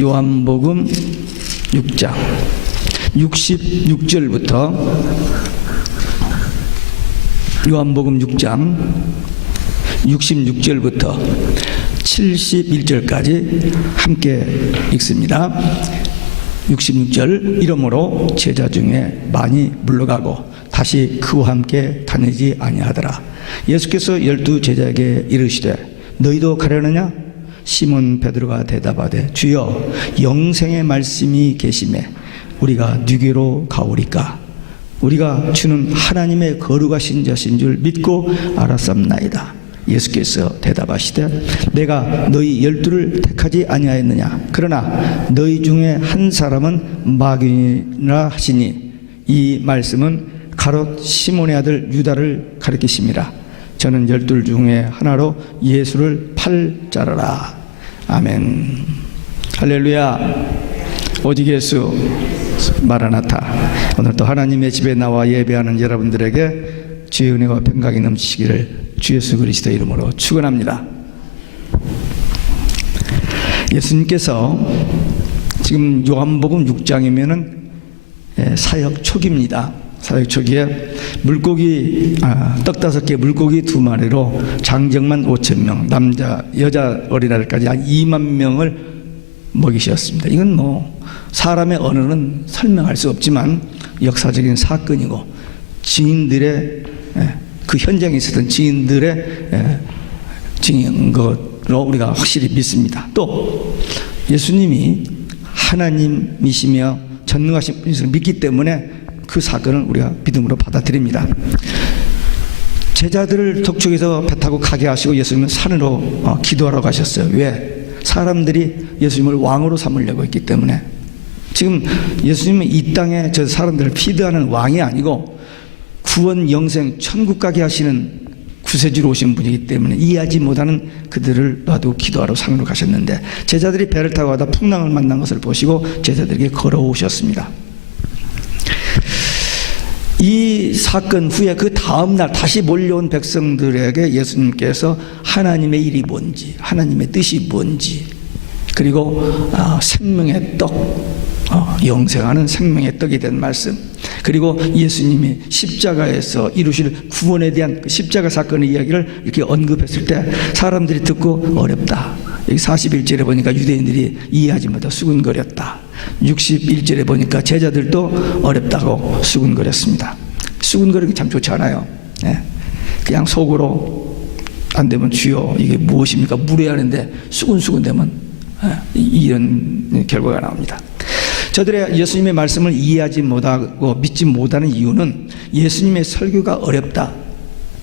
요한복음 6장 66절부터 요한복음 6장 66절부터 71절까지 함께 읽습니다. 66절 이러므로 제자 중에 많이 물러가고 다시 그와 함께 다니지 아니하더라. 예수께서 12 제자에게 이르시되 너희도 가려느냐? 시몬 베드로가 대답하되 주여 영생의 말씀이 계시매 우리가 누구로 가오리까? 우리가 주는 하나님의 거룩하신 자신 줄 믿고 알았사옵나이다. 예수께서 대답하시되 내가 너희 12를 택하지 아니하였느냐? 그러나 너희 중에 한 사람은 마귀니라 하시니 이 말씀은 가롯 시몬의 아들 유다를 가리키심이라. 저는 12 중에 하나로 예수를 팔 자라라. 아멘. 할렐루야. 오직 예수 마라나타. 오늘도 하나님의 집에 나와 예배하는 여러분들에게 주의 은혜와 평강이 넘치기를 주 예수 그리스도의 이름으로 축원합니다. 예수님께서 지금 요한복음 6장이면은 사역 초기입니다. 사역 초기에 물고기 떡 5개 물고기 2마리로 장정만 5,000명, 남자 여자 어린아이들까지 한 2만 명을 먹이셨습니다. 이건 뭐 사람의 언어는 설명할 수 없지만 역사적인 사건이고 증인들의 그 현장에 있었던 증인들의 증인으로 우리가 확실히 믿습니다. 또 예수님이 하나님이시며 전능하신 분이심을 믿기 때문에 그 사건을 우리가 믿음으로 받아들입니다. 제자들을 독촉에서 배 타고 가게 하시고 예수님은 산으로 기도하러 가셨어요. 왜? 사람들이 예수님을 왕으로 삼으려고 했기 때문에. 지금 예수님은 이 땅에 저 사람들을 피드하는 왕이 아니고 구원, 영생, 천국 가게 하시는 구세주로 오신 분이기 때문에 이해하지 못하는 그들을 놔두고 기도하러 산으로 가셨는데 제자들이 배를 타고 가다 풍랑을 만난 것을 보시고 제자들에게 걸어오셨습니다. 이 사건 후에 그 다음날 다시 몰려온 백성들에게 예수님께서 하나님의 일이 뭔지, 하나님의 뜻이 뭔지, 그리고 생명의 떡, 영생하는 생명의 떡이 된 말씀, 그리고 예수님이 십자가에서 이루실 구원에 대한 그 십자가 사건의 이야기를 이렇게 언급했을 때 사람들이 듣고 어렵다. 여기 41절에 보니까 유대인들이 이해하지 못하고 수군거렸다. 61절에 보니까 제자들도 어렵다고 수군거렸습니다. 수군거리기 참 좋지 않아요. 그냥 속으로 안 되면 주여 이게 무엇입니까? 물어야 하는데 수군수군 되면 이런 결과가 나옵니다. 저들의 예수님의 말씀을 이해하지 못하고 믿지 못하는 이유는 예수님의 설교가 어렵다.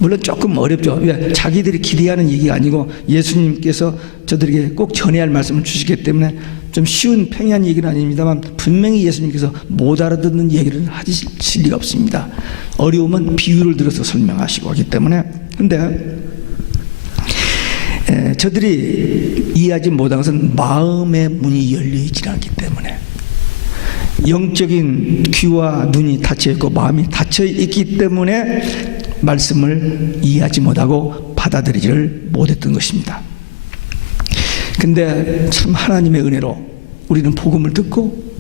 물론 조금 어렵죠. 왜? 자기들이 기대하는 얘기가 아니고 예수님께서 저들에게 꼭 전해야 할 말씀을 주시기 때문에 좀 쉬운 평이한 얘기는 아닙니다만 분명히 예수님께서 못 알아듣는 얘기를 하실 리가 없습니다. 어려우면 비유를 들어서 설명하시고 하기 때문에. 근데 저들이 이해하지 못한 것은 마음의 문이 열려있지 않기 때문에 영적인 귀와 눈이 닫혀있고 마음이 닫혀있기 때문에 말씀을 이해하지 못하고 받아들이지를 못했던 것입니다. 근데 참 하나님의 은혜로 우리는 복음을 듣고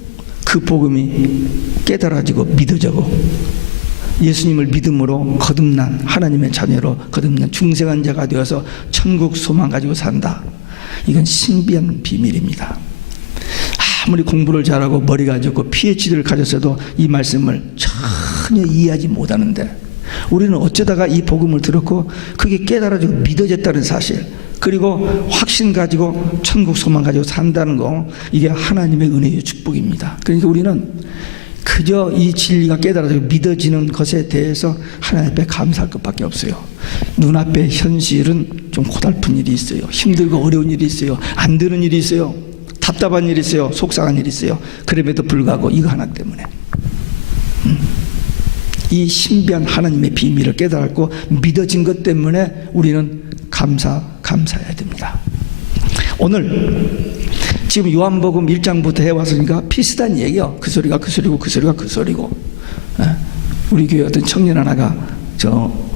그 복음이 깨달아지고 믿어지고 예수님을 믿음으로 거듭난 하나님의 자녀로 거듭난 중생한 자가 되어서 천국 소망 가지고 산다. 이건 신비한 비밀입니다. 아무리 공부를 잘하고 머리가 좋고 PhD를 가졌어도 이 말씀을 전혀 이해하지 못하는데 우리는 어쩌다가 이 복음을 들었고 그게 깨달아지고 믿어졌다는 사실, 그리고 확신 가지고 천국 소망 가지고 산다는 거, 이게 하나님의 은혜의 축복입니다. 그러니까 우리는 그저 이 진리가 깨달아지고 믿어지는 것에 대해서 하나님 앞에 감사할 것밖에 없어요. 눈앞에 현실은 좀 고달픈 일이 있어요. 힘들고 어려운 일이 있어요. 안 되는 일이 있어요. 답답한 일이 있어요. 속상한 일이 있어요. 그럼에도 불구하고 이거 하나 때문에 이 신비한 하나님의 비밀을 깨달았고 믿어진 것 때문에 우리는 감사해야 됩니다. 오늘 지금 요한복음 1장부터 해왔으니까 비슷한 얘기요. 그 소리가 그 소리고 그 소리가 그 소리고. 우리 교회 어떤 청년 하나가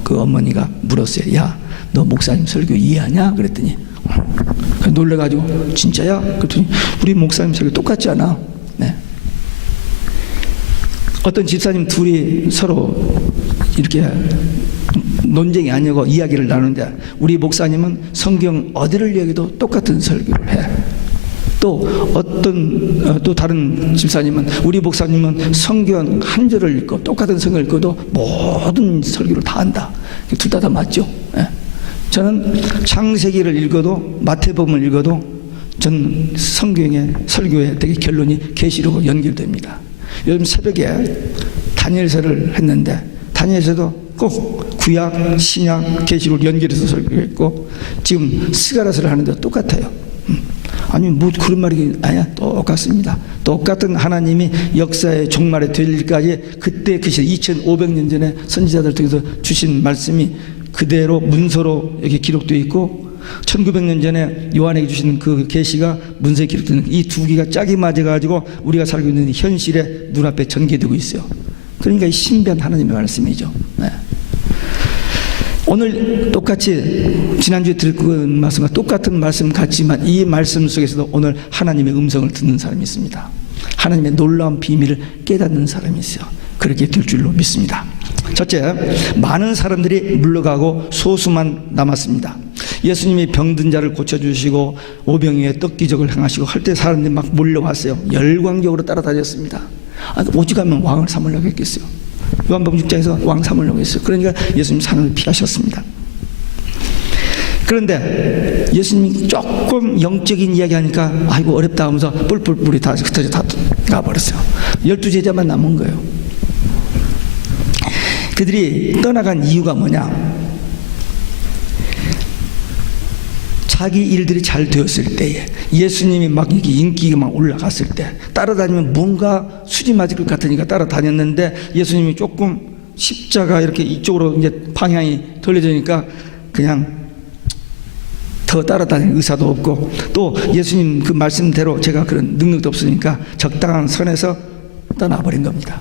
그 어머니가 물었어요. 야, 너 목사님 설교 이해하냐? 그랬더니 놀래가지고 진짜야? 그랬더니 우리 목사님 설교 똑같지 않아? 네. 어떤 집사님 둘이 서로 이렇게 논쟁이 아니고 이야기를 나누는데 우리 목사님은 성경 어디를 읽어도 똑같은 설교를 해. 또 다른 집사님은 우리 목사님은 성경 한 절을 읽고 똑같은 성경을 읽어도 모든 설교를 다 한다. 둘 다 맞죠? 예. 저는 창세기를 읽어도 마태복음을 읽어도 전 성경의 설교의 되게 결론이 계시록으로 연결됩니다. 요즘 새벽에 다니엘서를 했는데 다니엘서도 꼭 구약, 신약, 계시록 연결해서 설교했고 지금 스가랴서를 하는데 똑같아요. 아니 뭐 그런 말이 아니야. 똑같습니다. 똑같은 하나님이 역사의 종말에 될 일까지 그때 그 시대 2500년 전에 선지자들 통해서 주신 말씀이 그대로 문서로 여기 기록되어 있고 1900년 전에 요한에게 주신 그 계시가 문서에 기록되는 이 두 개가 짝이 맞아가지고 우리가 살고 있는 현실에 눈앞에 전개되고 있어요. 그러니까 이 신비한 하나님의 말씀이죠. 네. 오늘 똑같이 지난주에 들은 말씀과 똑같은 말씀 같지만 이 말씀 속에서도 오늘 하나님의 음성을 듣는 사람이 있습니다. 하나님의 놀라운 비밀을 깨닫는 사람이 있어요. 그렇게 될 줄로 믿습니다. 첫째, 많은 사람들이 물러가고 소수만 남았습니다. 예수님이 병든 자를 고쳐주시고 오병이어의 떡 기적을 행하시고 할 때 사람들이 막 몰려왔어요. 열광적으로 따라다녔습니다. 오직하면 왕을 삼으려고 했겠어요. 요한복음 6장에서 왕 삼으려고 했어요. 그러니까 예수님 산을 피하셨습니다. 그런데 예수님이 조금 영적인 이야기 하니까 아이고 어렵다 하면서 뿔뿔뿔이 다 흩어져 다 가버렸어요. 12제자만 남은 거예요. 그들이 떠나간 이유가 뭐냐? 자기 일들이 잘 되었을 때에 예수님이 막 이렇게 인기가 막 올라갔을 때 따라다니면 뭔가 수지 맞을 것 같으니까 따라다녔는데 예수님이 조금 십자가 이렇게 이쪽으로 이제 방향이 돌려지니까 그냥 더 따라다니는 의사도 없고 또 예수님 그 말씀대로 제가 그런 능력도 없으니까 적당한 선에서 떠나버린 겁니다.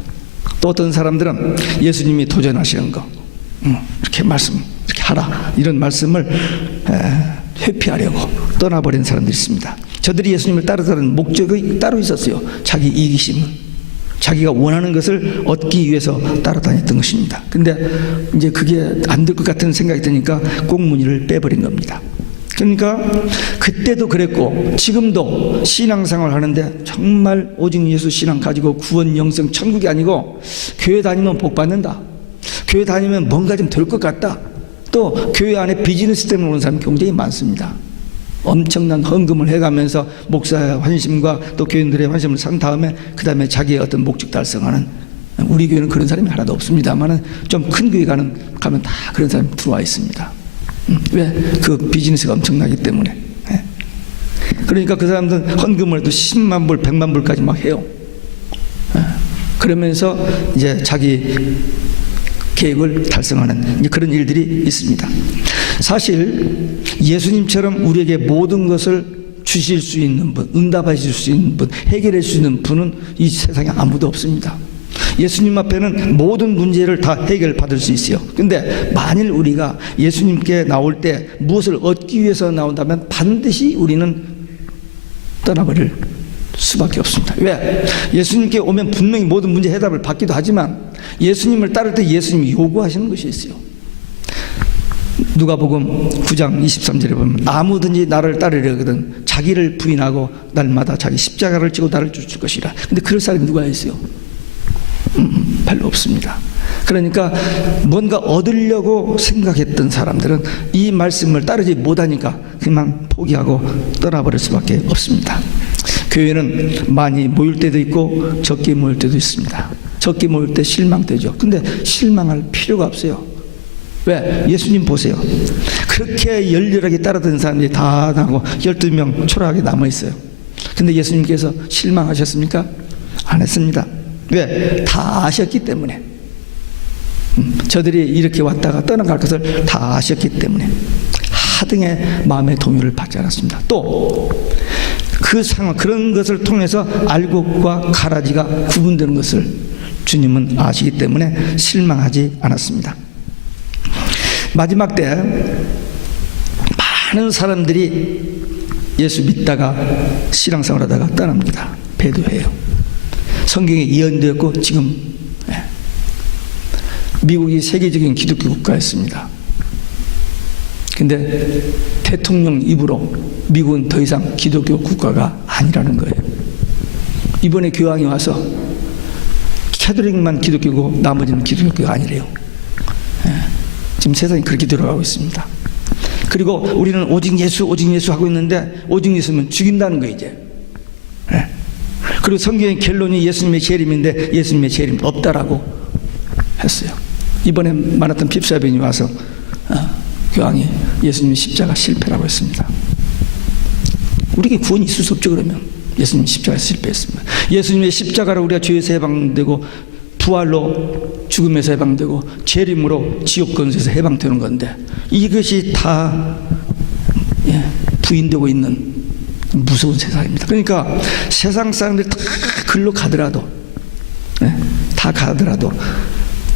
또 어떤 사람들은 예수님이 도전하시는 거 이렇게 말씀 이렇게 하라 이런 말씀을 회피하려고 떠나버린 사람들이 있습니다. 저들이 예수님을 따르다는 목적이 따로 있었어요. 자기 이기심을 자기가 원하는 것을 얻기 위해서 따라다녔던 것입니다. 근데 이제 그게 안 될 것 같은 생각이 드니까 꽁무니를 빼버린 겁니다. 그러니까 그때도 그랬고 지금도 신앙생활 하는데 정말 오직 예수 신앙 가지고 구원 영생 천국이 아니고 교회 다니면 복 받는다, 교회 다니면 뭔가 좀 될 것 같다, 또 교회 안에 비즈니스 때문에 오는 사람이 굉장히 많습니다. 엄청난 헌금을 해가면서 목사의 환심과 또 교인들의 환심을 산 다음에 그 다음에 자기의 어떤 목적 달성하는, 우리 교회는 그런 사람이 하나도 없습니다만 좀 큰 교회 가면 다 그런 사람이 들어와 있습니다. 왜? 그 비즈니스가 엄청나기 때문에. 그러니까 그 사람들은 헌금을 해도 10만 불, 100만 불까지 막 해요. 그러면서 이제 자기 계획을 달성하는 그런 일들이 있습니다. 사실 예수님처럼 우리에게 모든 것을 주실 수 있는 분, 응답하실 수 있는 분, 해결할 수 있는 분은 이 세상에 아무도 없습니다. 예수님 앞에는 모든 문제를 다 해결받을 수 있어요. 근데 만일 우리가 예수님께 나올 때 무엇을 얻기 위해서 나온다면 반드시 우리는 떠나버릴 수밖에 없습니다. 왜? 예수님께 오면 분명히 모든 문제 해답을 받기도 하지만 예수님을 따를 때 예수님이 요구하시는 것이 있어요. 누가복음 9장 23절에 보면 아무든지 나를 따르려거든 자기를 부인하고 날마다 자기 십자가를 지고 나를 쫓을 것이라. 근데 그럴 사람이 누가 있어요? 별로 없습니다. 그러니까 뭔가 얻으려고 생각했던 사람들은 이 말씀을 따르지 못하니까 그만 포기하고 떠나버릴 수밖에 없습니다. 교회는 많이 모일 때도 있고 적게 모일 때도 있습니다. 적게 모일 때 실망되죠. 근데 실망할 필요가 없어요. 왜? 예수님 보세요. 그렇게 열렬하게 따라듣는 사람들이 다 나고 12명 초라하게 남아있어요. 근데 예수님께서 실망하셨습니까? 안 했습니다. 왜? 다 아셨기 때문에. 저들이 이렇게 왔다가 떠나갈 것을 다 아셨기 때문에 하등의 마음의 동요를 받지 않았습니다. 또 그 상황, 그런 것을 통해서 알곡과 가라지가 구분되는 것을 주님은 아시기 때문에 실망하지 않았습니다. 마지막 때 많은 사람들이 예수 믿다가 신앙생활 하다가 떠납니다. 배도해요. 성경에 예언되었고 지금 미국이 세계적인 기독교 국가였습니다. 근데 대통령 입으로 미국은 더 이상 기독교 국가가 아니라는 거예요. 이번에 교황이 와서 캐톨릭만 기독교고 나머지는 기독교가 아니래요. 지금 세상이 그렇게 들어가고 있습니다. 그리고 우리는 오직 예수 하고 있는데 오직 예수면 죽인다는 거예요 이제. 그리고 성경의 결론이 예수님의 재림인데 예수님의 재림 없다라고 했어요. 이번에 만났던 핍사병이 와서 교황이 예수님의 십자가 실패라고 했습니다. 우리에게 구원이 있을 수 없죠. 그러면 예수님 십자가 실패했습니다. 예수님의 십자가로 우리가 죄에서 해방되고 부활로 죽음에서 해방되고 재림으로 지옥 권세에서 해방되는 건데 이것이 다 부인되고 있는 무서운 세상입니다. 그러니까 세상 사람들이 다 글로 가더라도 다 가더라도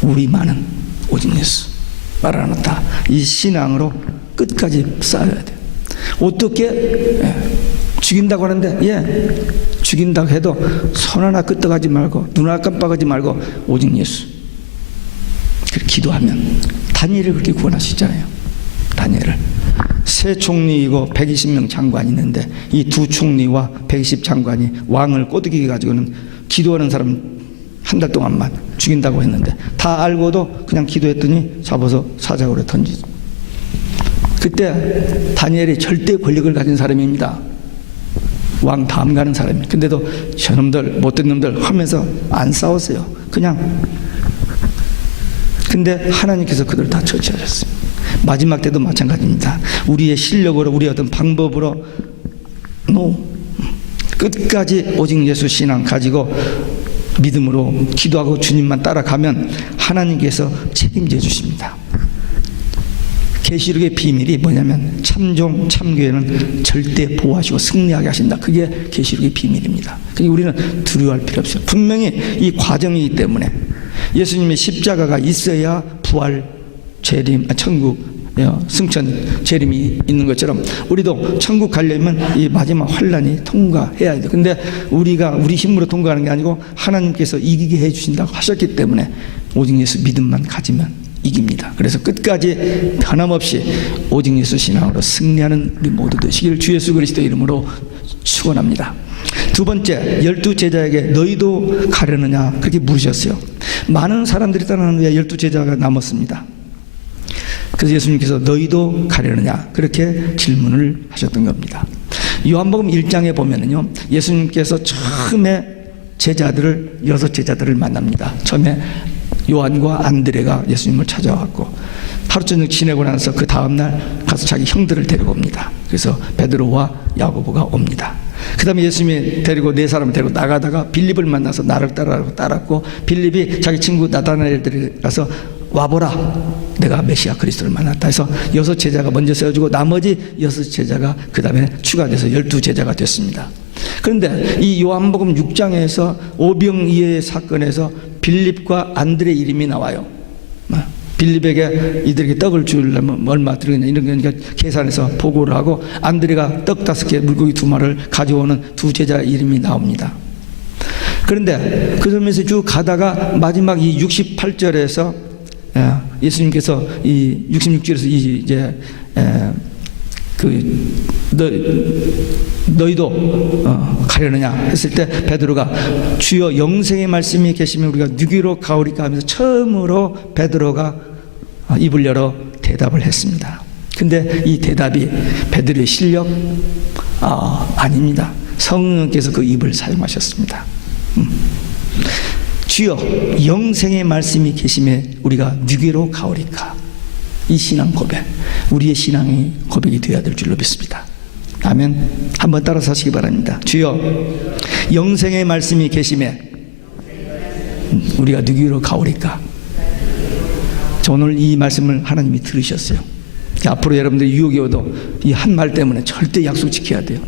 우리만은 오직 예수 말 안 한다. 이 신앙으로 끝까지 쌓아야 돼요. 어떻게 죽인다고 하는데 죽인다고 해도 손 하나 끄떡하지 말고 눈 하나 깜빡하지 말고 오직 예수 그렇게 기도하면 다니엘을 그렇게 구원하시잖아요. 다니엘을 세 총리이고 120명 장관이 있는데 이 두 총리와 120 장관이 왕을 꼬드기게 가지고는 기도하는 사람 한 달 동안만 죽인다고 했는데 다 알고도 그냥 기도했더니 잡아서 사자굴에 던지죠. 그때 다니엘이 절대 권력을 가진 사람입니다. 왕 다음 가는 사람이에요. 근데도 저놈들 못된 놈들 하면서 안 싸웠어요. 그냥. 근데 하나님께서 그들을 다 처치하셨어요. 마지막 때도 마찬가지입니다. 우리의 실력으로 우리의 어떤 방법으로 끝까지 오직 예수 신앙 가지고 믿음으로 기도하고 주님만 따라가면 하나님께서 책임져 주십니다. 계시록의 비밀이 뭐냐면 참종 참교회는 절대 보호하시고 승리하게 하신다. 그게 계시록의 비밀입니다. 그러니까 우리는 두려워할 필요 없어요. 분명히 이 과정이기 때문에 예수님의 십자가가 있어야 부활, 재림, 천국, 승천, 재림이 있는 것처럼 우리도 천국 가려면 이 마지막 환난이 통과해야 돼요. 근데 우리가 우리 힘으로 통과하는 게 아니고 하나님께서 이기게 해주신다고 하셨기 때문에 오직 예수 믿음만 가지면 이깁니다. 그래서 끝까지 변함없이 오직 예수 신앙으로 승리하는 우리 모두 되시기를 주 예수 그리스도 이름으로 축원합니다. 두 번째, 12제자에게 너희도 가려느냐 그렇게 물으셨어요. 많은 사람들이 떠나는 후에 12제자가 남았습니다. 그래서 예수님께서 너희도 가려느냐 그렇게 질문을 하셨던 겁니다. 요한복음 1장에 보면은요, 예수님께서 처음에 제자들을 6제자들을 만납니다. 처음에 요한과 안드레가 예수님을 찾아왔고 하루 저녁 지내고 나서 그 다음날 가서 자기 형들을 데리고 옵니다. 그래서 베드로와 야고보가 옵니다. 그 다음에 예수님이 데리고 네 사람을 데리고 나가다가 빌립을 만나서 나를 따랐고 빌립이 자기 친구 나다나엘을 데려가서 와보라 내가 메시아 그리스도를 만났다 해서 6제자가 먼저 세워주고 나머지 6제자가 그 다음에 추가돼서 12제자가 됐습니다. 그런데 이 요한복음 6장에서 오병이어의 사건에서 빌립과 안드레 이름이 나와요. 빌립에게 이들에게 떡을 주려면 얼마 들어있냐 이런 거니까 계산해서 보고를 하고 안드레가 떡 5개 물고기 2마리를 가져오는 두 제자 이름이 나옵니다. 그런데 그 점에서 쭉 가다가 마지막 이 68절에서 예수님께서 이 66절에서 이제 너희도 가려느냐 했을 때 베드로가 주여 영생의 말씀이 계시면 우리가 누구로 가오리까 하면서 처음으로 베드로가 입을 열어 대답을 했습니다. 근데 이 대답이 베드로의 실력 아닙니다. 성령께서 그 입을 사용하셨습니다. 주여 영생의 말씀이 계심에 우리가 누구로 가오리까. 이 신앙 고백, 우리의 신앙이 고백이 되어야 될 줄로 믿습니다. 아멘. 한번 따라서 하시기 바랍니다. 주여 영생의 말씀이 계심에 우리가 누구로 가오리까. 오늘 이 말씀을 하나님이 들으셨어요. 앞으로 여러분들 유혹이 오도 이 한 말 때문에 절대 약속 지켜야 돼요.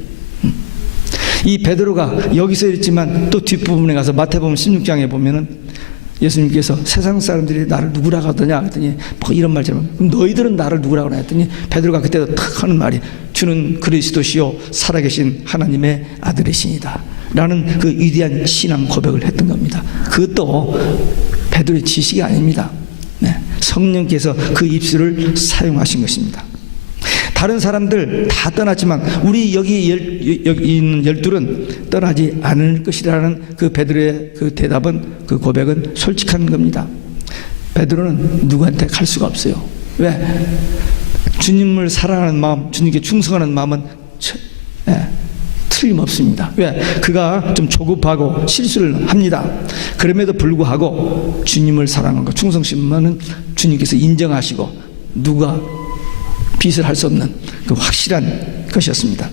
이 베드로가 여기서 있지만 또 뒷부분에 가서 마태복음 16장에 보면은 예수님께서 세상 사람들이 나를 누구라고 하더냐 했더니 뭐 이런 말처럼 그럼 너희들은 나를 누구라고 하냐 했더니 베드로가 그때도 탁 하는 말이 주는 그리스도시요 살아계신 하나님의 아들이시니다 라는 그 위대한 신앙 고백을 했던 겁니다. 그것도 베드로의 지식이 아닙니다. 네, 성령께서 그 입술을 사용하신 것입니다. 다른 사람들 다 떠났지만 우리 여기 있는 12은 떠나지 않을 것이라는 그 베드로의 그 대답은, 그 고백은 솔직한 겁니다. 베드로는 누구한테 갈 수가 없어요. 왜? 주님을 사랑하는 마음, 주님께 충성하는 마음은 틀림없습니다. 왜? 그가 좀 조급하고 실수를 합니다. 그럼에도 불구하고 주님을 사랑하고 충성심은 주님께서 인정하시고 누가 빚을 할 수 없는 그 확실한 것이었습니다.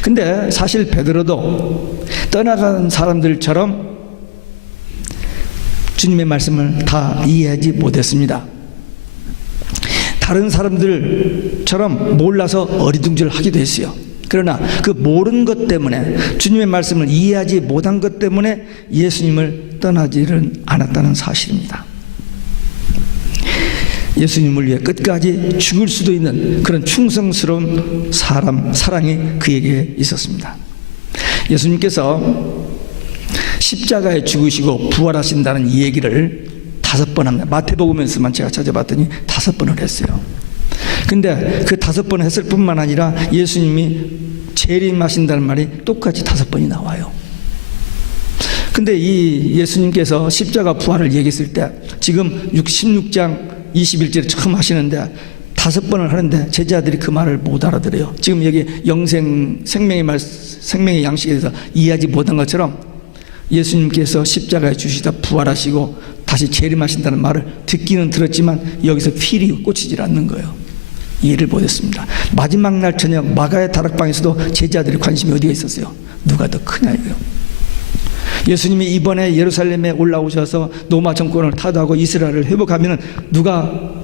근데 사실 베드로도 떠나간 사람들처럼 주님의 말씀을 다 이해하지 못했습니다. 다른 사람들처럼 몰라서 어리둥절하기도 했어요. 그러나 그 모르는 것 때문에, 주님의 말씀을 이해하지 못한 것 때문에 예수님을 떠나지를 않았다는 사실입니다. 예수님을 위해 끝까지 죽을 수도 있는 그런 충성스러운 사랑이 그에게 있었습니다. 예수님께서 십자가에 죽으시고 부활하신다는 이 얘기를 5번 합니다. 마태복음에서만 제가 찾아봤더니 5번을 했어요. 근데 그 5번 했을 뿐만 아니라 예수님이 재림하신다는 말이 똑같이 5번이 나와요. 근데 이 예수님께서 십자가 부활을 얘기했을 때 지금 16장 21절에 처음 하시는데 5번을 하는데 제자들이 그 말을 못 알아들어요. 지금 여기 생명의 양식에 대해서 이해하지 못한 것처럼 예수님께서 십자가에 주시다 부활하시고 다시 재림하신다는 말을 듣기는 들었지만 여기서 필이 꽂히질 않는 거예요. 이해를 못했습니다. 마지막 날 저녁 마가의 다락방에서도 제자들의 관심이 어디가 있었어요? 누가 더 크냐 이거요. 예수님이 이번에 예루살렘에 올라오셔서 로마 정권을 타도하고 이스라엘을 회복하면 누가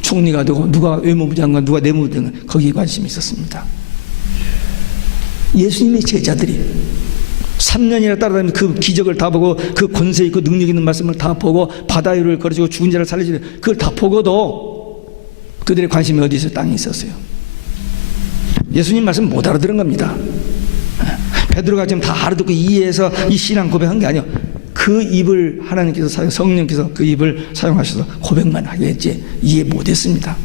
총리가 되고 누가 외무부 장관, 누가 내무부 장관, 거기에 관심이 있었습니다. 예수님의 제자들이 3년이나 따라다니면서 그 기적을 다 보고 그 권세 있고 능력 있는 말씀을 다 보고 바다 위를 걸어주고 죽은 자를 살리시는 그걸 다 보고도 그들의 관심이 어디 있어요? 땅에 있었어요. 예수님 말씀 못 알아들은 겁니다. 베드로가 지금 다 알아듣고 이해해서 이 신앙 고백한 게 아니에요. 그 입을 하나님께서 성령께서 그 입을 사용하셔서 고백만 하게 했지 이해 못했습니다.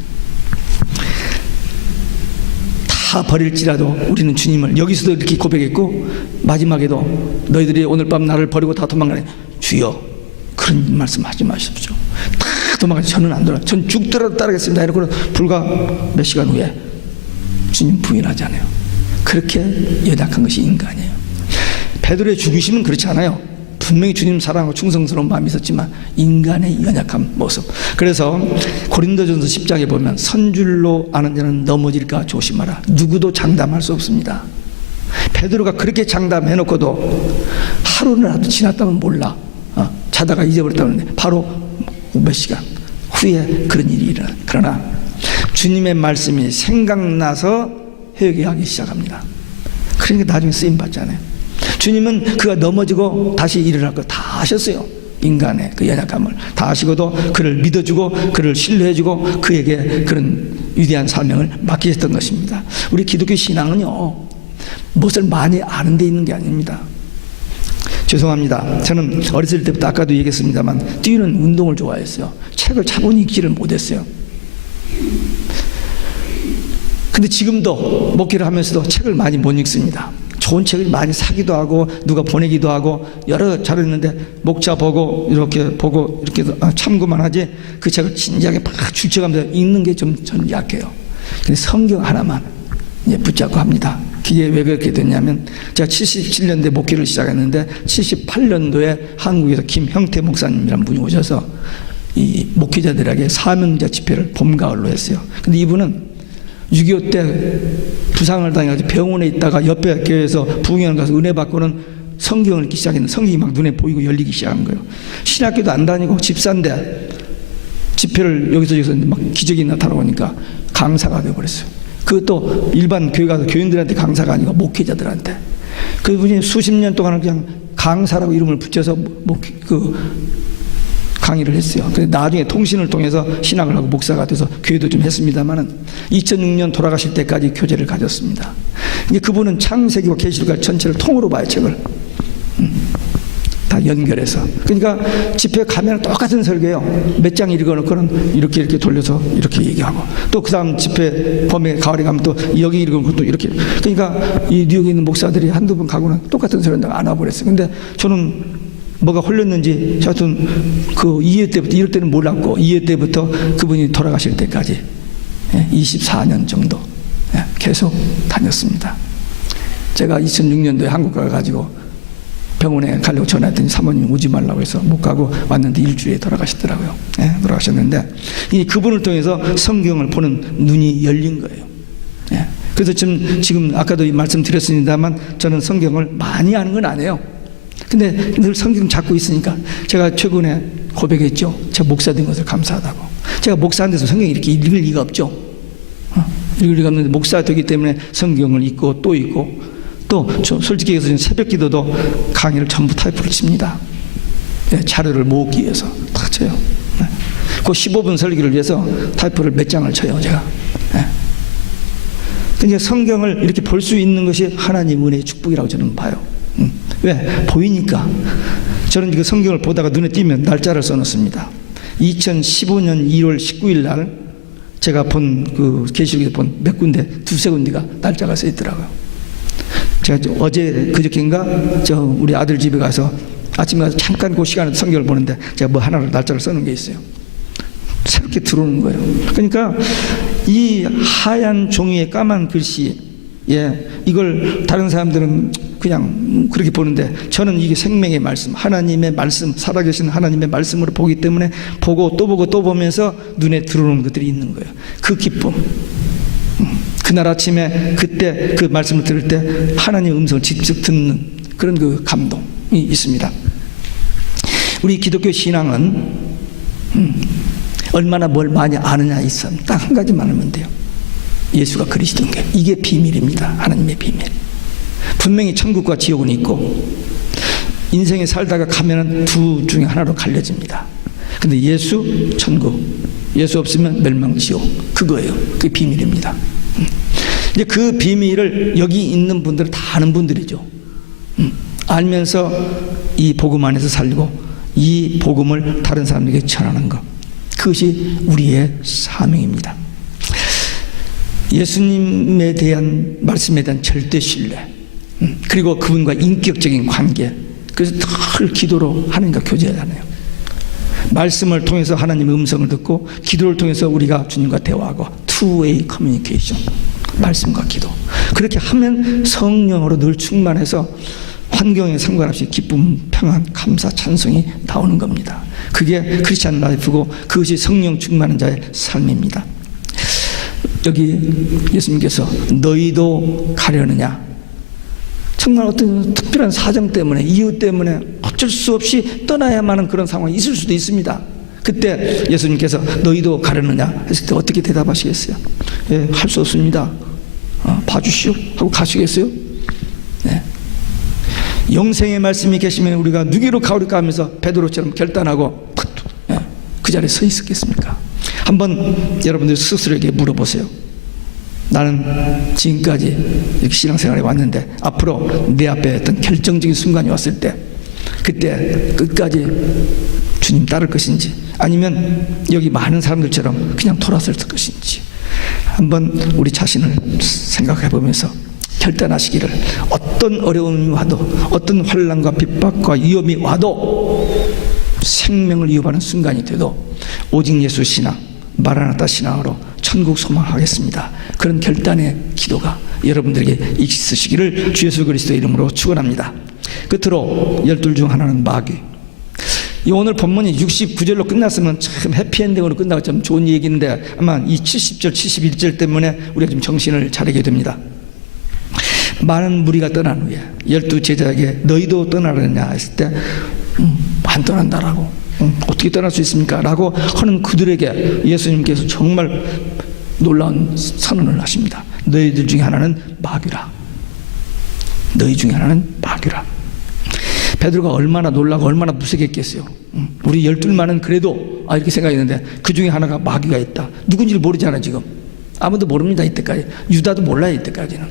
다 버릴지라도 우리는 주님을, 여기서도 이렇게 고백했고 마지막에도 너희들이 오늘 밤 나를 버리고 다 도망가네. 주여 그런 말씀 하지 마십시오. 다 도망가서 저는 안 돌아. 전 죽더라도 따르겠습니다. 이러고 불과 몇 시간 후에 주님 부인하잖아요. 그렇게 연약한 것이 인간이에요. 베드로의 죽으심은 그렇지 않아요. 분명히 주님 사랑하고 충성스러운 마음이 있었지만 인간의 연약한 모습. 그래서 고린도전서 10장에 보면 선줄로 아는 자는 넘어질까 조심하라. 누구도 장담할 수 없습니다. 베드로가 그렇게 장담해놓고도 하루라도 지났다면 몰라. 자다가 잊어버렸다는데 바로 몇 시간 후에 그런 일이 일어나. 그러나 주님의 말씀이 생각나서 회개하기 시작합니다. 그러니까 나중에 쓰임 받잖아요. 주님은 그가 넘어지고 다시 일어날 거 다 하셨어요. 인간의 그 연약함을 다 하시고도 그를 믿어주고 그를 신뢰해주고 그에게 그런 위대한 사명을 맡기셨던 것입니다. 우리 기독교 신앙은요, 무엇을 많이 아는 데 있는 게 아닙니다. 죄송합니다. 저는 어렸을 때부터 아까도 얘기했습니다만 뛰는 운동을 좋아했어요. 책을 차분히 읽지를 못했어요. 근데 지금도 목회를 하면서도 책을 많이 못 읽습니다. 좋은 책을 많이 사기도 하고 누가 보내기도 하고 여러 자료 있는데 목차 보고 이렇게 참고만 하지 그 책을 진지하게 막 줄쳐가면서 읽는 게 좀 저는 약해요. 근데 성경 하나만 붙잡고 합니다. 그게 왜 그렇게 됐냐면 제가 77년도에 목회를 시작했는데 78년도에 한국에서 김형태 목사님이라는 분이 오셔서 이 목회자들에게 사명자 집회를 봄 가을로 했어요. 근데 이분은 6.25 때 부상을 당해가지고 병원에 있다가 옆에 교회에서 부흥회를 가서 은혜 받고는 성경을 읽기 시작했는데 성경이 막 눈에 보이고 열리기 시작한 거예요. 신학교도 안 다니고 집사인데 집회를 여기서 막 기적이 나타나보니까 강사가 되어버렸어요. 그것도 일반 교회 가서 교인들한테 강사가 아니고 목회자들한테. 그분이 수십 년 동안 그냥 강사라고 이름을 붙여서 강의를 했어요. 근데 나중에 통신을 통해서 신학을 하고 목사가 돼서 교회도 좀 했습니다만은 2006년 돌아가실 때까지 교제를 가졌습니다. 이제 그분은 창세기와 계시록 전체를 통으로 봐요, 책을. 다 연결해서. 그러니까 집회 가면 똑같은 설교예요. 몇 장 읽어놓고는 이렇게 돌려서 이렇게 얘기하고, 또 그 다음 집회 봄에 가을에 가면 또 여기 읽어놓고 또 이렇게. 그러니까 이 뉴욕에 있는 목사들이 한두 번 가고는 똑같은 설교를 안 와버렸어요. 근데 저는 뭐가 홀렸는지 하여튼 그 2회 때부터, 이럴 때는 몰랐고 2회 때부터 그분이 돌아가실 때까지 24년 정도 계속 다녔습니다. 제가 2006년도에 한국 가가지고 병원에 가려고 전화했더니 사모님 오지 말라고 해서 못 가고 왔는데 일주일에 돌아가시더라고요. 돌아가셨는데 그분을 통해서 성경을 보는 눈이 열린 거예요. 그래서 지금 아까도 말씀드렸습니다만 저는 성경을 많이 아는 건 아니에요. 근데 늘 성경 잡고 있으니까 제가 최근에 고백했죠. 제가 목사 된 것을 감사하다고. 제가 목사 한 데서 성경 이렇게 읽을 리가 없죠. 읽을 리가 없는데 목사 되기 때문에 성경을 읽고 또 읽고, 또 솔직히 얘기해서 새벽 기도도 강의를 전부 타이프로 칩니다. 자료를 모으기 위해서 다 쳐요. 그 15분 설교를 위해서 타이프를 몇 장을 쳐요, 제가. 그러니까 성경을 이렇게 볼 수 있는 것이 하나님 은혜의 축복이라고 저는 봐요. 왜? 보이니까. 저는 그 성경을 보다가 눈에 띄면 날짜를 써놓습니다. 2015년 2월 19일 날 제가 본 그 계시록에 본 몇 군데, 두세 군데가 날짜가 써 있더라고요. 제가 어제 그저께인가 우리 아들 집에 가서 아침에 가서 잠깐 그 시간에 성경을 보는데 제가 뭐 하나를 날짜를 써놓은 게 있어요. 새롭게 들어오는 거예요. 그러니까 이 하얀 종이에 까만 글씨, 이걸 다른 사람들은 그냥 그렇게 보는데 저는 이게 생명의 말씀, 하나님의 말씀, 살아계신 하나님의 말씀으로 보기 때문에 보고 또 보고 또 보면서 눈에 들어오는 것들이 있는 거예요. 그 기쁨. 그날 아침에 그때 그 말씀을 들을 때 하나님의 음성을 직접 듣는 그런 그 감동이 있습니다. 우리 기독교 신앙은 얼마나 뭘 많이 아느냐 있으면 딱 한 가지만 알면 돼요. 예수가 그리스도인 게, 이게 비밀입니다. 하나님의 비밀. 분명히 천국과 지옥은 있고 인생에 살다가 가면은 두 중에 하나로 갈려집니다. 근데 예수, 천국, 예수 없으면 멸망, 지옥, 그거예요. 그게 비밀입니다. 이제 그 비밀을 여기 있는 분들은 다 아는 분들이죠. 알면서 이 복음 안에서 살리고 이 복음을 다른 사람에게 전하는 것, 그것이 우리의 사명입니다. 예수님에 대한 말씀에 대한 절대 신뢰, 그리고 그분과 인격적인 관계, 그래서 늘 기도로 하나님과 교제하잖아요. 말씀을 통해서 하나님의 음성을 듣고 기도를 통해서 우리가 주님과 대화하고 two-way communication, 말씀과 기도. 그렇게 하면 성령으로 늘 충만해서 환경에 상관없이 기쁨, 평안, 감사, 찬송이 나오는 겁니다. 그게 크리스찬 라이프고 그것이 성령 충만한 자의 삶입니다. 여기 예수님께서 너희도 가려느냐, 정말 어떤 특별한 사정 때문에, 이유 때문에 어쩔 수 없이 떠나야만 하는 그런 상황이 있을 수도 있습니다. 그때 예수님께서 너희도 가려느냐 했을 때 어떻게 대답하시겠어요? 할 수 없습니다. 봐주시오 하고 가시겠어요? 네. 영생의 말씀이 계시면 우리가 누구로 가오리까 하면서 베드로처럼 결단하고 그 자리에 서 있었겠습니까? 한번 여러분들 스스로에게 물어보세요. 나는 지금까지 이렇게 신앙생활에 왔는데 앞으로 내 앞에 어떤 결정적인 순간이 왔을 때 그때 끝까지 주님 따를 것인지, 아니면 여기 많은 사람들처럼 그냥 돌아설 것인지 한번 우리 자신을 생각해 보면서 결단하시기를. 어떤 어려움이 와도, 어떤 환난과 핍박과 위험이 와도, 생명을 위협하는 순간이 돼도 오직 예수 신앙, 마라나타 신앙으로 천국 소망하겠습니다. 그런 결단의 기도가 여러분들에게 있으시기를 주 예수 그리스도의 이름으로 축원합니다. 끝으로 12 중 하나는 마귀. 이 오늘 본문이 69절로 끝났으면 참 해피엔딩으로 끝나고 좀 좋은 얘기인데 아마 이 70절, 71절 때문에 우리가 좀 정신을 차리게 됩니다. 많은 무리가 떠난 후에 12 제자에게 너희도 떠나느냐 했을 때 안 떠난다라고, 어떻게 떠날 수 있습니까? 라고 하는 그들에게 예수님께서 정말 놀라운 선언을 하십니다. 너희들 중에 하나는 마귀라. 너희 중에 하나는 마귀라. 베드로가 얼마나 놀라고 얼마나 무색했겠어요. 우리 12만은 그래도 이렇게 생각했는데 그 중에 하나가 마귀가 있다. 누군지를 모르잖아 지금. 아무도 모릅니다 이때까지. 유다도 몰라요 이때까지는.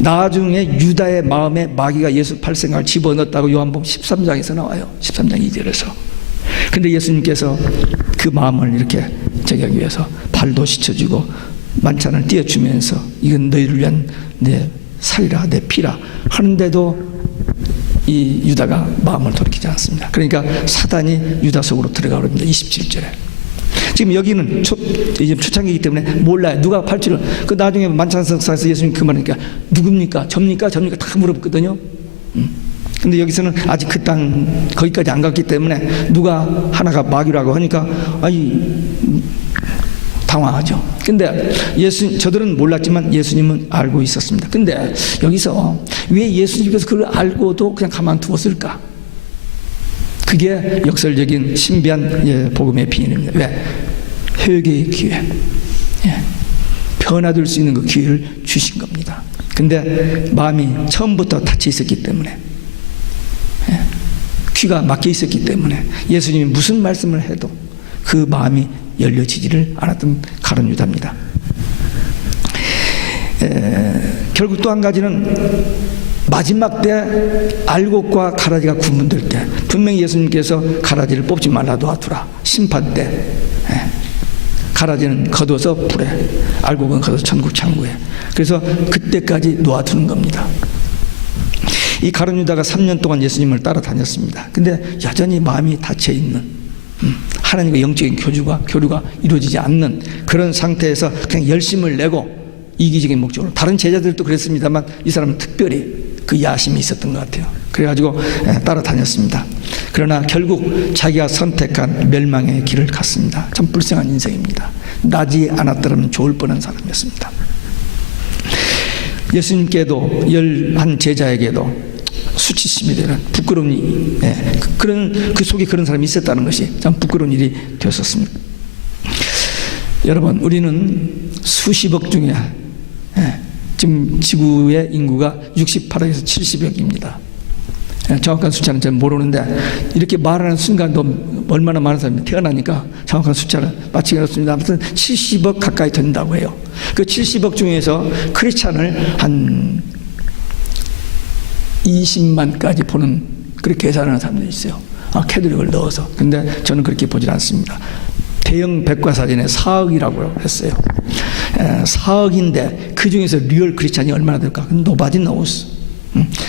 나중에 유다의 마음에 마귀가 예수 팔 생각을 집어넣었다고 요한복음 13장에서 나와요. 13장 2절에서. 근데 예수님께서 그 마음을 이렇게 제기하기 위해서 발도 씻어주고 만찬을 띄워주면서 이건 너희를 위한 내 살이라 내 피라 하는데도 이 유다가 마음을 돌이키지 않습니다. 그러니까 사단이 유다 속으로 들어가 버립니다. 27절에. 지금 여기는 이제 초창기이기 때문에 몰라요. 누가 팔지를. 그 나중에 만찬석사에서 예수님 그 말이니까 누굽니까? 접니까? 다 물어봤거든요. 근데 여기서는 아직 그 땅 거기까지 안 갔기 때문에 누가 하나가 마귀라고 하니까 당황하죠. 근데 저들은 몰랐지만 예수님은 알고 있었습니다. 근데 여기서 왜 예수님께서 그걸 알고도 그냥 가만두었을까? 그게 역설적인 신비한 복음의 비밀입니다. 왜? 회개의 기회, 변화될 수 있는 그 기회를 주신 겁니다. 근데 마음이 처음부터 닫혀 있었기 때문에, 귀가 막혀 있었기 때문에 예수님이 무슨 말씀을 해도 그 마음이 열려지지를 않았던 가룟 유다입니다. 결국 또 한 가지는 마지막 때 알곡과 가라지가 구분될 때 분명히 예수님께서 가라지를 뽑지 말라 놔두라. 심판 때 가라지는 거둬서 불에, 알곡은 거둬서 천국 창고에. 그래서 그때까지 놓아두는 겁니다. 이 가룟 유다가 3년 동안 예수님을 따라다녔습니다. 근데 여전히 마음이 닫혀있는, 하나님과 영적인 교류가 이루어지지 않는 그런 상태에서 그냥 열심을 내고 이기적인 목적으로, 다른 제자들도 그랬습니다만 이 사람은 특별히 그 야심이 있었던 것 같아요. 그래가지고 따라다녔습니다. 그러나 결국 자기가 선택한 멸망의 길을 갔습니다. 참 불쌍한 인생입니다. 나지 않았더라면 좋을 뻔한 사람이었습니다. 예수님께도 11 제자에게도 수치심이 되는 부끄러운 그 속에 그런 사람이 있었다는 것이 참 부끄러운 일이 되었었습니다. 여러분, 우리는 수십억 중에 지금 지구의 인구가 68억에서 70억입니다. 정확한 숫자는 잘 모르는데 이렇게 말하는 순간도 얼마나 많은 사람이 태어나니까 정확한 숫자는 맞히기 어렵습니다. 아무튼 70억 가까이 된다고 해요. 그 70억 중에서 크리스찬을 한 20만까지 보는 그렇게 계산하는 사람들이 있어요. 캐톨릭을 넣어서. 근데 저는 그렇게 보질 않습니다. 대형 백과사전에 4억이라고 했어요. 4억인데 그 중에서 리얼 크리스찬이 얼마나 될까? Nobody knows.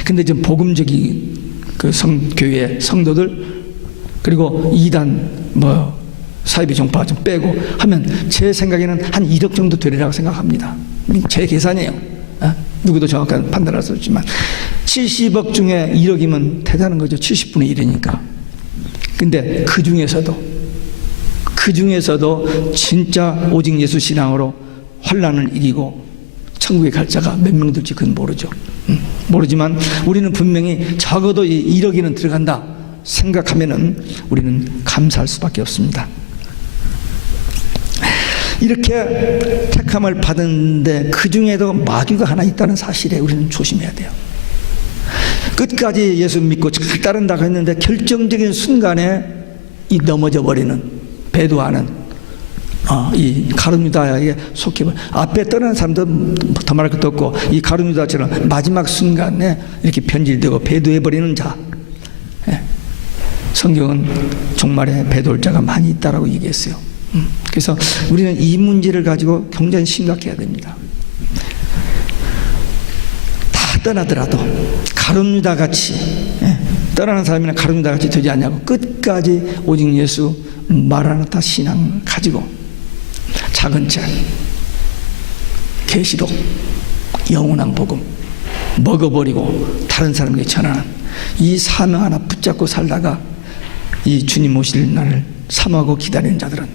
근데 좀 복음적인 그 교회 성도들, 그리고 이단 사이비 종파 좀 빼고 하면 제 생각에는 한 1억 정도 되리라고 생각합니다. 제 계산이에요. 누구도 정확한 판단할 수 없지만 70억 중에 1억이면 대단한 거죠. 70분의 1이니까. 근데 그 중에서도 진짜 오직 예수 신앙으로 환난을 이기고 천국에 갈 자가 몇 명 될지 그건 모르죠. 모르지만 우리는 분명히 적어도 1억이는 들어간다 생각하면은 우리는 감사할 수밖에 없습니다. 이렇게 택함을 받은데 그 중에도 마귀가 하나 있다는 사실에 우리는 조심해야 돼요. 끝까지 예수 믿고 잘 따른다고 했는데 결정적인 순간에 이 넘어져 버리는, 배도하는 이 가룟 유다에게 속해 앞에 떠나는 사람도 더 말할 것도 없고 이 가룟 유다처럼 마지막 순간에 이렇게 변질되고 배도해 버리는 자, 성경은 종말에 배도할 자가 많이 있다라고 얘기했어요. 그래서 우리는 이 문제를 가지고 굉장히 심각해야 됩니다. 다 떠나더라도 가룟 유다 같이 떠나는 사람이나 가룟 유다 같이 되지 않냐고 끝까지 오직 예수 마라나타 신앙을 가지고 차근차근 계시록, 영원한 복음 먹어버리고 다른 사람에게 전하는 이 사명 하나 붙잡고 살다가 이 주님 오실 날을 사모하고 기다리는 자들은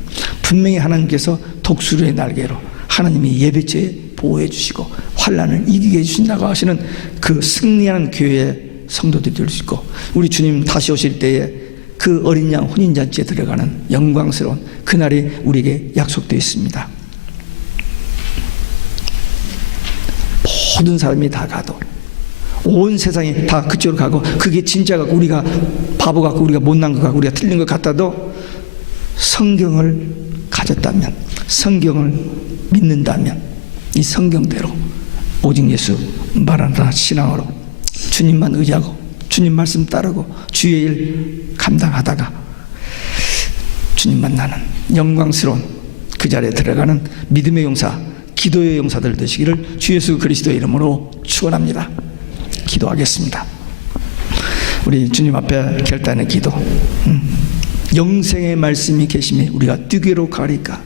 분명히 하나님께서 독수리의 날개로 하나님이 예배처에 보호해 주시고 환난을 이기게 해주신다고 하시는 그 승리하는 교회의 성도들이 될 수 있고, 우리 주님 다시 오실 때에 그 어린 양 혼인잔치에 들어가는 영광스러운 그날이 우리에게 약속되어 있습니다. 모든 사람이 다 가도 온 세상이 다 그쪽으로 가고, 그게 진짜 같고 우리가 바보 같고 우리가 못난 것 같고 우리가 틀린 것 같아도 성경을 가졌다면, 성경을 믿는다면 이 성경대로 오직 예수 마라나타 신앙으로 주님만 의지하고 주님 말씀 따르고 주의 일 감당하다가 주님 만나는 영광스러운 그 자리에 들어가는 믿음의 용사, 기도의 용사들 되시기를 주 예수 그리스도의 이름으로 축원합니다. 기도하겠습니다. 우리 주님 앞에 결단의 기도. 영생의 말씀이 계심에 우리가 뛰기로 가리까.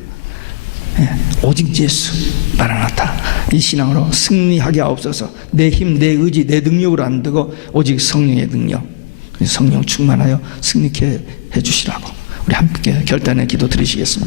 오직 예수 마라나타 이 신앙으로 승리하게 하옵소서. 내 힘, 내 의지, 내 능력으로 안 되고 오직 성령의 능력, 성령 충만하여 승리케 해주시라고 우리 함께 결단의 기도 드리시겠습니다.